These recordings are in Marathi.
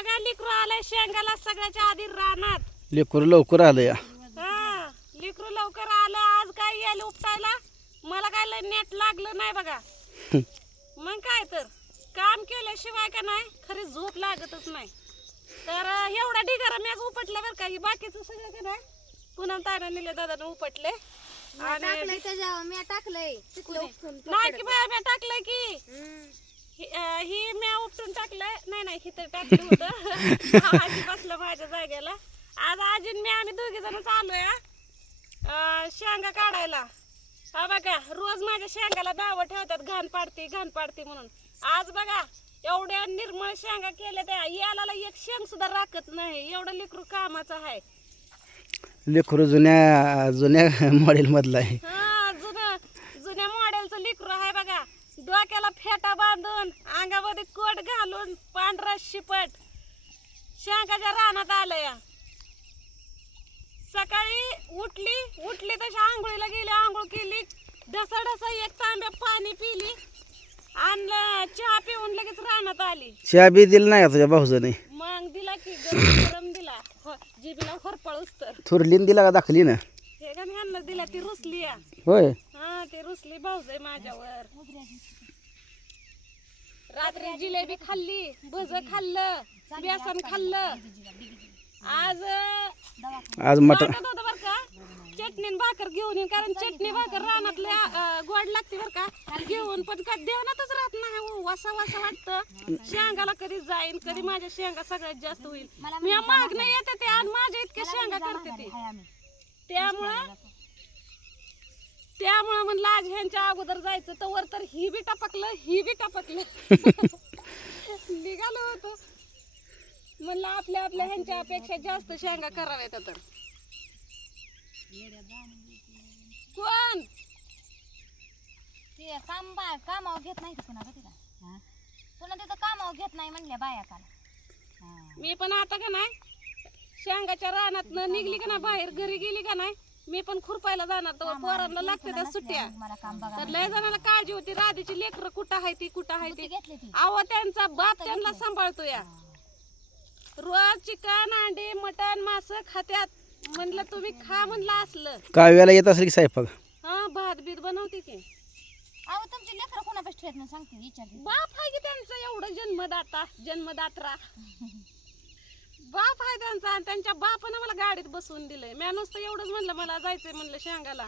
बघा लेकरू आलाय शेंगाला सगळ्याच्या आधी रानात. लेकरू लवकर आलं या. हा लेकरू लवकर आलं. आज काय यायला उपटायला मला काय लय नेट लागलं नाही बघा. मग काय तर काम केल्याशिवाय का नाही खरी झोप लागतच नाही. तर एवढा ढिगारा मॅच उपटला बरं का. ही बाकीचं सगळं का नाही पुन्हा ताना निले दादानं उपटले आणि मी टाकलंय नाही की बाया मी टाकलंय की ही म्या उपटून टाकलंय. नाही ही तर टाकलं होतं. आजी बसलं माझ्या जागेला. आज आजी मी आम्ही दोघे जण चालूया शेंगा काढायला. हा बघा रोज माझ्या शेंगाला नावं ठेवतात घाण पाडती म्हणून. आज बघा एवढ्या निर्मळ शेंगा केल्या त्या याला एक शेंग सुद्धा राखत नाही. एवढं लेकरू कामाचं आहे. लेकरू जुन्या मॉडेल मधलं आहे. हा जुन्या मॉडेलचं लेकरू आहे बघा. डोक्याला फेटा बांधून अंगामध्ये कोट घालून पांढरा शिपट शेंगाच्या रानात आलंय. सकाळी उठली तशी आंघोळीला गेली. आंघोळ केली ढसा एक तांब्या पाणी पिली आणि चहा पिऊन लगेच रानात आली. चहा बी दिला नाही का तुझ्या भाऊजाने? मग दिला की गरम दिला. जिबीला होरपळूस तर थोरलीन दिला का दाखली ना? हे का ह्यांना दिला. ती रुसली या. होय हा ते रुसली भाऊजाई माझ्यावर. रात्री जिलेबी खाल्ली, भज खाल्लं, बेसन खाल्लं. आज मटण वाटत होतं बरं का चटणी आणि भाकर घेऊन येईन. कारण चटणी भाकर रानातल्या गोड लागते बरं का घेऊन. पण का ध्यानातच राहत नाही हो. वासा वाटतं. शेंगाला कधी जाईन कधी माझ्या शेंगा सगळ्यात जास्त होईल. मी माग नाही येते ते आणि माझ्या इतक्या शेंगा करते ते. त्यामुळं म्हणलं आज ह्यांच्या अगोदर जायचं तवर तर ही बी टपकलं निघालो होतो. म्हणलं आपल्या ह्यांच्या अपेक्षा जास्त शेंगा कराव्यात. तर कोण ते कामावर घेत नाही पुन्हा तिथं कामावर घेत नाही म्हणल्या बाया काल. मी पण आता का नाही शेंगाच्या रानात निघली का नाही बाहेर घरी गेली का नाही मी पण खुरपायला जाणार. तर पोरांना लागते त्या सुट्ट्या. तर लय जणांना काळजी होती राधीची लेकरं कुठं आहे ती अहो त्यांचा बाप त्यांना सांभाळतो या. रोज चिकन अंडी मटण मास खात्यात. म्हणलं तुम्ही खा म्हणलं असलं. काव्याला येत असेल की स्वयंपाक? हा भात बीत बनवते की. अहो तुमची लेकरं कोणापाशी ठेवत नाही सांगते विचारते. बाप आहे की त्यांचं एवढं जन्मदात्रा बाप आहे त्यांचा. आणि त्यांच्या बापानं मला गाडीत बसवून दिलंय. मी नुसतं एवढंच म्हणलं मला जायचंय म्हणलं शेंगाला.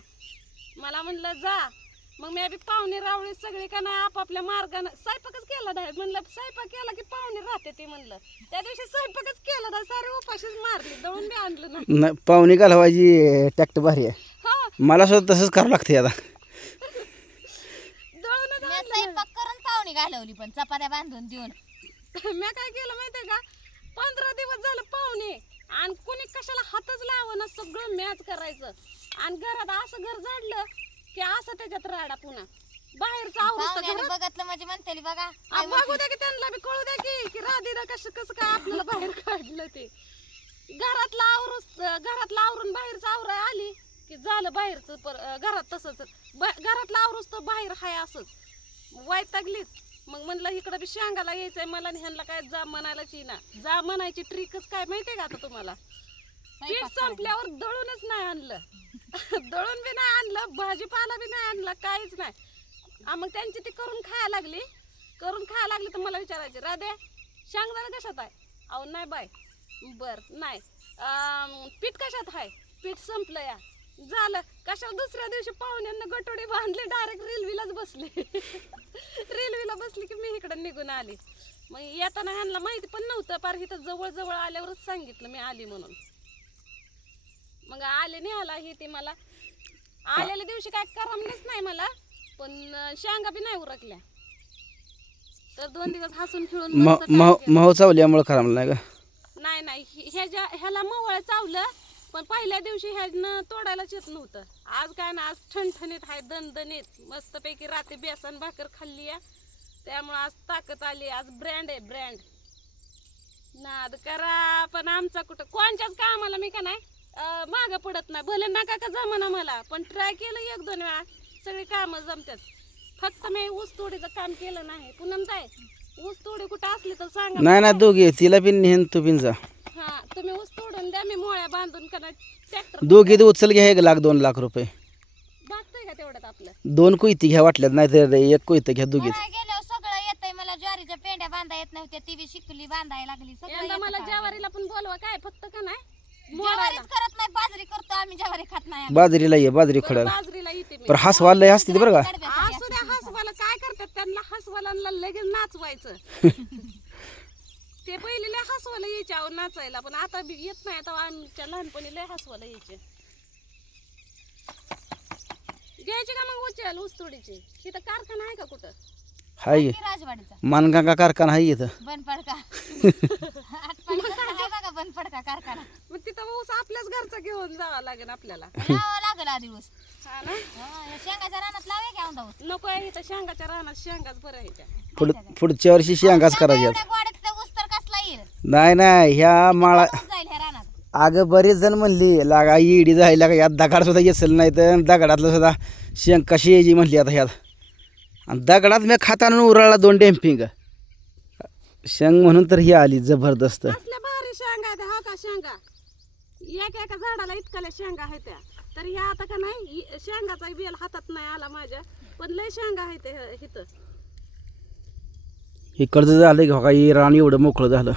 मला म्हणलं जा. मग मी बी पाहुणे रावळे सगळे का नाही आपापल्या मार्गानं स्वयंपाकच केला नाही. म्हणलं स्वयंपाक केला की पाहुणे राहते ती म्हणलं. त्या दिवशी स्वयंपाकच केला नाही. सारे उपाशीच मारली. दळून बी आणलं नाही. पाहुणे घालवायची टॅक्ट भारी आहे. हा मला सुद्धा तसंच करावं लागते आता. दळूनच मी स्वयंपाक करून पाहुणी घालवली पण चपात्या बांधून देऊन. मी काय केलं माहितीये का 15 दिवस झालं पाहुणे आणि कुणी कशाला हातच लावणं. सगळं मॅच करायचं आणि घरात असं घर झाडलं की असं त्याच्यात राडा पुन्हा बाहेरचं आवडतं. बघितलं म्हणजे म्हणते बघा बघू द्या की त्यांना बी कळू द्या की राधीला कसं काय आपल्याला बाहेर काढलं ते. घरातलं आवरून बाहेरचं आवराय आली की झालं बाहेरचं. घरात तसंच घरातलं आवरूच तर बाहेर हाय असंच वैतागलीच. मग म्हणलं इकडं बी शेंगाला यायचंय मला. ह्यांना काय जा म्हणायलाच येईना. जा म्हणायची ट्रिकच काय माहितीये का आता तुम्हाला? पीठ संपल्यावर दळूनच नाही आणलं. दळून बी नाही आणलं भाजीपाला बी नाही आणला काहीच नाही. मग त्यांची ती करून खायला लागली तर मला विचारायचे राधे शेंगदाणा कशात आहे? अहो नाही बाय. बर नाही पीठ कशात आहे? पीठ संपलं या. झालं कशाला दुसऱ्या दिवशी पाहुण्यांना गटोडी बांधले डायरेक्ट रेल्वेलाच बसले. रेल्वेला बसली की मी इकडं निघून आली. मग येताना ह्यांना माहिती पण नव्हतं. पार इथं जवळ आल्यावरच सांगितलं मी आली म्हणून. मग आले नाही आला ही ती मला आलेल्या दिवशी काय करमलंच नाही मला. पण शेंगा बी नाही उरकल्या. तर 2 दिवस हसून खेळून मऊ चावल्यामुळे खराब नाही का? नाही ह्याला मवळ चावलं. पण पहिल्या दिवशी ह्यानं तोडायलाच येत नव्हतं. आज काय ना आज ठणठणीत आहे दणदणीत मस्तपैकी रात्री बेसन भाकर खाल्ली या. त्यामुळे आज ताकद आली. आज ब्रँड आहे ब्रँड. नाद करा पण आमचा कुठं कोणच्याच कामाला मी का नाही मागं पडत नाही. भले नका का जमाना मला पण ट्राय केलं 1-2 वेळा सगळी कामं जमतात. फक्त मी ऊस तोडीचं काम केलं नाही. पुन्हा काय ऊस तोडी कुठं असली तर सांगा. नाही नाही दोघे तिला पिन नेहन तू पिन जा. हा तुम्ही ऊस तोडून द्या, मी मोळ्या बांधून का ट्रॅक्टर दोघे तर उचल घ्या 1,00,000-2,00,000 रुपये. भागतंय का तेवढ्यात आपलं? 2 कोयती घ्या वाटल्यात, नाही तर 1 कोयतं घ्या दोघीत. मला गेल्यावर सगळं येतंय. मला ज्वारीच्या पेंड्या बांधा येत नव्हत्या, ती बी शिकली बांधायला लागली. सगळं यंदा येतं मला करायला. ज्वारीला पण बोलवा काय, फक्त का नाही ज्वारीच करत नाही, बाजरी करतो आम्ही. ज्वारी खात नाही आम्ही. बाजरीला ये, बाजरी बरं, खोडायला. बाजरीला येते मी. पण हसवायला लय असते ते बरं का. कडब्यासाठी असू द्या हसवाला, काय करतात त्यांना हसवाला लगेच नाचवायचं. ते पहिले लय हसवाला यायचे अहो नाचायला, पण आता बी येत नाही. आता आमच्या लहानपणी लय हसवाला यायचे. घ्यायची का मग उचल ऊस तोडीची? इथं कारखाना आहे का कुठं? हाय ती राजवाडीचा मानगंगा कारखाना आहे इथं. बनपडका. बघा बनपडका कारखाना. मग तिथं ऊस आपल्याच घरचा घेऊन जावा लागेल आपल्याला. लावावं लागेल आधी ऊस. हा ना? या शेंगाच्या रानात लावे घ्या औंधा ऊस. नको आहे इथं शेंगाच्या रानात शेंगाच बरं आहे त्या. पुढच्या वर्षी शेंगाच करायच्यात. एवढ्या गोड्यात त्या ऊस तर कसला येईल? नाही नाही ह्या माळा ऊस जाईल ह्या रानात. अगं बरेच जण म्हणली लागा इडी जायला का यात दगड सुद्धा येसल नाही तर दगडातलं सुद्धा शेंग कशी यायची म्हणली आता ह्यात. आणि दगडात मी खाताना उराळला 2 डेम्पिंग शेंग म्हणून तर ही आली जबरदस्त. असल्या भारी शेंगा आहेत हा का शेंगा. एका झाडाला इतकाल्या शेंगा आहेत त्या. तर ह्या आता का नाही शेंगाचा बेल हातात नाही आला माझ्या, पण लय शेंगा आहेत इथं. इकडचं झालं की हो का रान एवढं मोकळं झालं.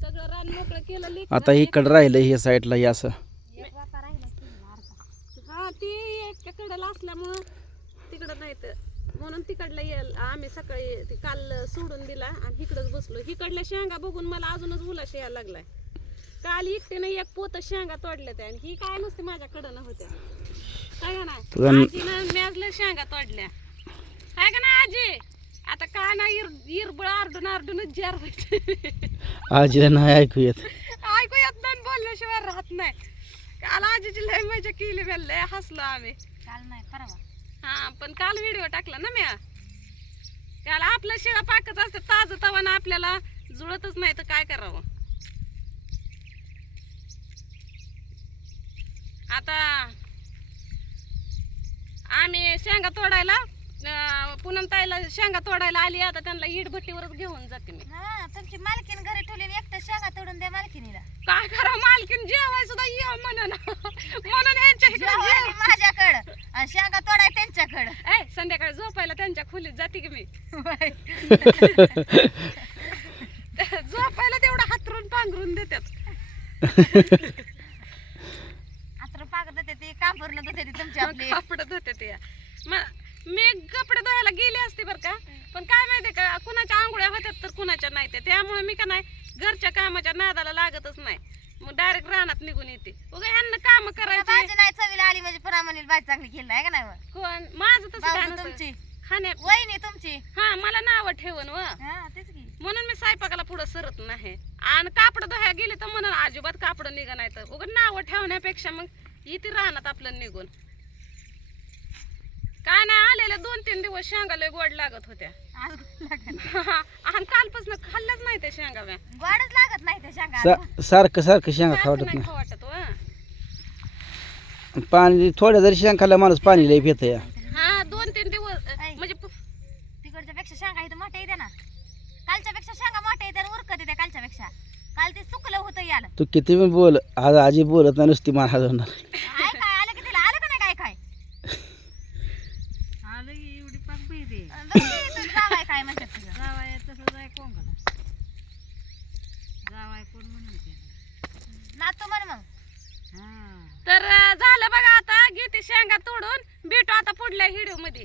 सगळं रान मोकळं केलं लेक. आता इकडं राहिलं हे साईडला हे असं. एक वाफा राहिला की अर्धा. हा ती एकाकडला असल्यामुळं तिकडं नाही तर म्हणून तिकडला येईल. आम्ही सकाळी ती काल सोडून दिला आणि इकडंच बसलो. इकडल्या शेंगा बघून मला अजूनच उलाश यायला लागलाय. काल एकटीनं एक पोत शेंगा तोडल्या त्या आणि ही काय नुसती माझ्याकडं नव्हत्या. काय का नाही आजीनं मेजल्या शेंगा तोडल्या. काय का नाही आजी, आता काय ना इरबळ आरडून आरडूनच जार व्हायचे. आजीला नाही ऐकू येत. ऐकू येत नाही बोलल्याशिवाय राहत नाही. काल आजीची लय मजा केली, लय हसलो आम्ही. काल नाही परवा. हा पण काल व्हिडिओ टाकला ना मी. त्याला आपलं शिळा पाकच असतं ताजं तवा ना, आपल्याला जुळतच नाही तर काय करावं. आता आम्ही शेंगा तोडायला पूनम ताईला शेंगा तोडायला आली. आता त्यांना इट भट्टीवरच घेऊन जाते मी. हा तुमची मालकीन घरी ठेवलेली एकटं शेंगा तोडून द्या मालकीनीला. काय करा मालकीन जेवाय सुद्धा ये म्हणून म्हणून ह्यांच्या इकडे जेवायला माझ्याकडं आणि शेंगा तोडाय त्यांच्याकडं. ए संध्याकाळी झोपायला त्यांच्या खोलीत जाते की मी. झोपायला तेवढं हातरून पांघरून देतात. आत्र पागत होते ते कापरनं होते ते तुमच्या आपले. कपडे धुते ते. मी कपडे धुवायला गेले असते बरं का, पण काय माहितीये का कुणाच्या आंघोळ्या होत्यात तर कुणाच्या नाही. त्यामुळे मी का नाही घरच्या कामाच्या नादाला लागतच नाही. मग डायरेक्ट रानात निघून येते. उगा ह्यांना काम करायचे. भाजी नाही चवीला आली म्हणजे पुन्हा म्हणेल भाजी चांगली केली आहे का नाही? कोण माझं तसं काय भाऊ नसतं. तुमची खाण्या वहिनी तुमची. हा मला नाव ठेवून व हा तेच की. म्हणून मी स्वयंपाकाला पुढं सरत नाही. आणि कापड धुवायला गेले तर म्हणून अजिबात कापड निघा नाही तर उगा नाव ठेवण्यापेक्षा मग इथे रानात आपलं निघून. काय नाही आलेल्या 2-3 दिवस शेंगा लय गोड लागत होत्या. आणि कालपासून खाल्ल्याच नाही त्या शेंगा म्या. गोडच लागत नाही ते शेंगा. सारखं सारखं शेंगा खावं वाटत नाही खाऊ वाटत व. नाही. पाणी थोड्या जरी शेंग खाल्ला माणूस पाणी लई पित या. हा 2-3 दिवस म्हणजे तिकडच्या पेक्षा शेंगा इथं मोठ्या येते ना. कालच्या पेक्षा शेंगा मोठ्या येते आणि उरकत येते कालच्या पेक्षा. काल ते सुकलं होतं याला. तू किती पण बोल, आज आजी बोलत नाही नुसती मारा जाणार. काय काय आलं की तिला आलं का नाही? काय काय आलं एवढी पाक बेदे जावाय काय म्हणतात तुझं? जावाय तसं जाय कोण का जावाय कोण म्हणून नातू म्हण मग. तर झालं बघा. आता घेते शेंगा तोडून भेटू आता पुढल्या व्हिडिओ मध्ये.